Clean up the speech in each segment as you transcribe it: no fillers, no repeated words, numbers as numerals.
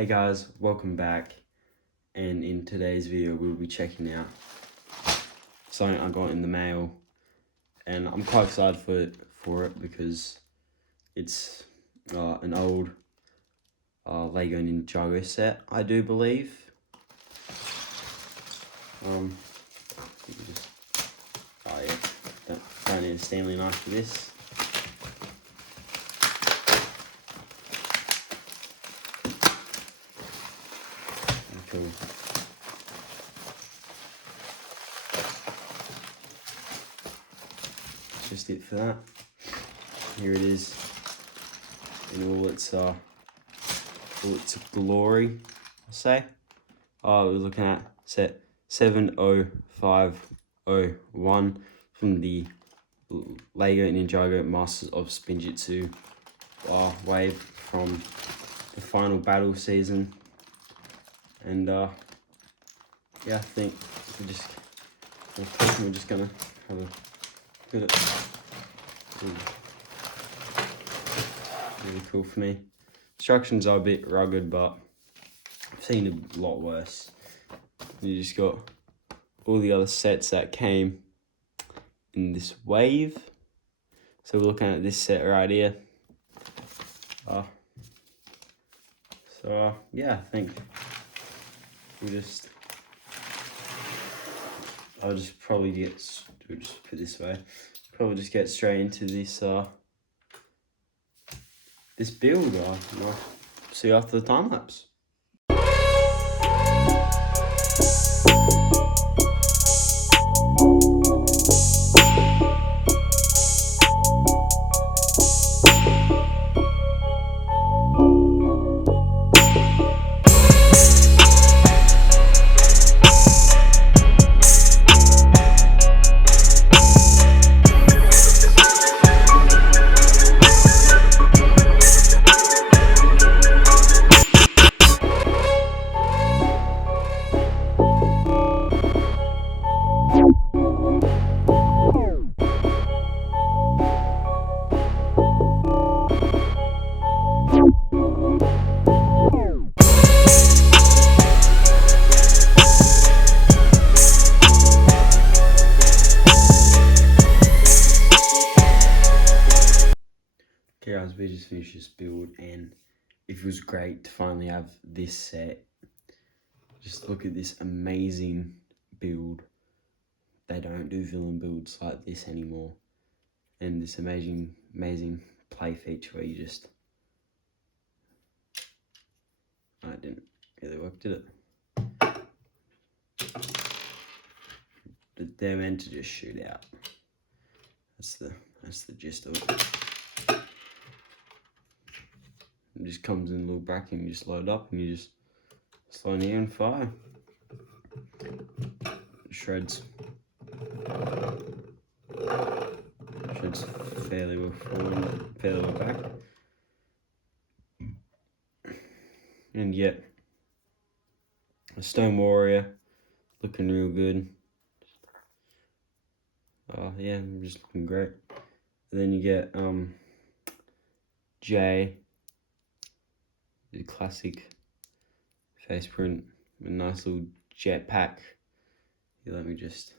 Hey guys, welcome back, and in today's video we'll be checking out something I got in the mail, and I'm quite excited for it because it's an old Lego Ninjago set, I do believe. You just, oh yeah, don't need a Stanley knife for this. Cool. That's just it for that. Here it is in all its glory, I'll say. We're looking at set 70501 from the Lego Ninjago Masters of Spinjitzu wave from the final battle season. And yeah, I think we're just gonna have a look at it. Really cool for me. Instructions are a bit rugged, but I've seen a lot worse. You just got all the other sets that came in this wave. So we're looking at this set right here. Yeah, I think I'll just probably we'll just put it this way. Probably just get straight into this this build. I'll see you after the time lapse. Okay guys, we just finished this build and it feels great to finally have this set. Just look at this amazing build. They don't do villain builds like this anymore. And this amazing play feature where you just... Oh, it didn't really work, did it? They're meant to just shoot out. That's the gist of it. It just comes in a little bracket and you just load up and you just slide in here and fire. Shreds fairly well forward, fairly well back. And yet, a Stone Warrior looking real good. Yeah, just looking great. And then you get Jay, the classic face print, a nice little jetpack. Here, let me just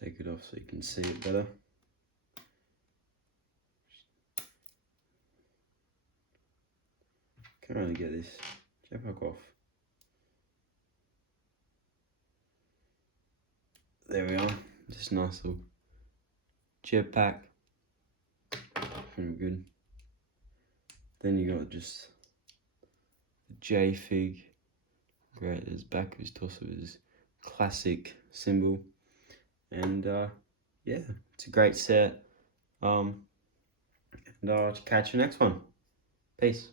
take it off so you can see it better. Can't really get this jetpack off. There we are. Just nice little jetpack. Very good. Then you got just the J fig. Great. There's back of his torso with his classic symbol. And yeah, it's a great set. And I'll catch you next one. Peace.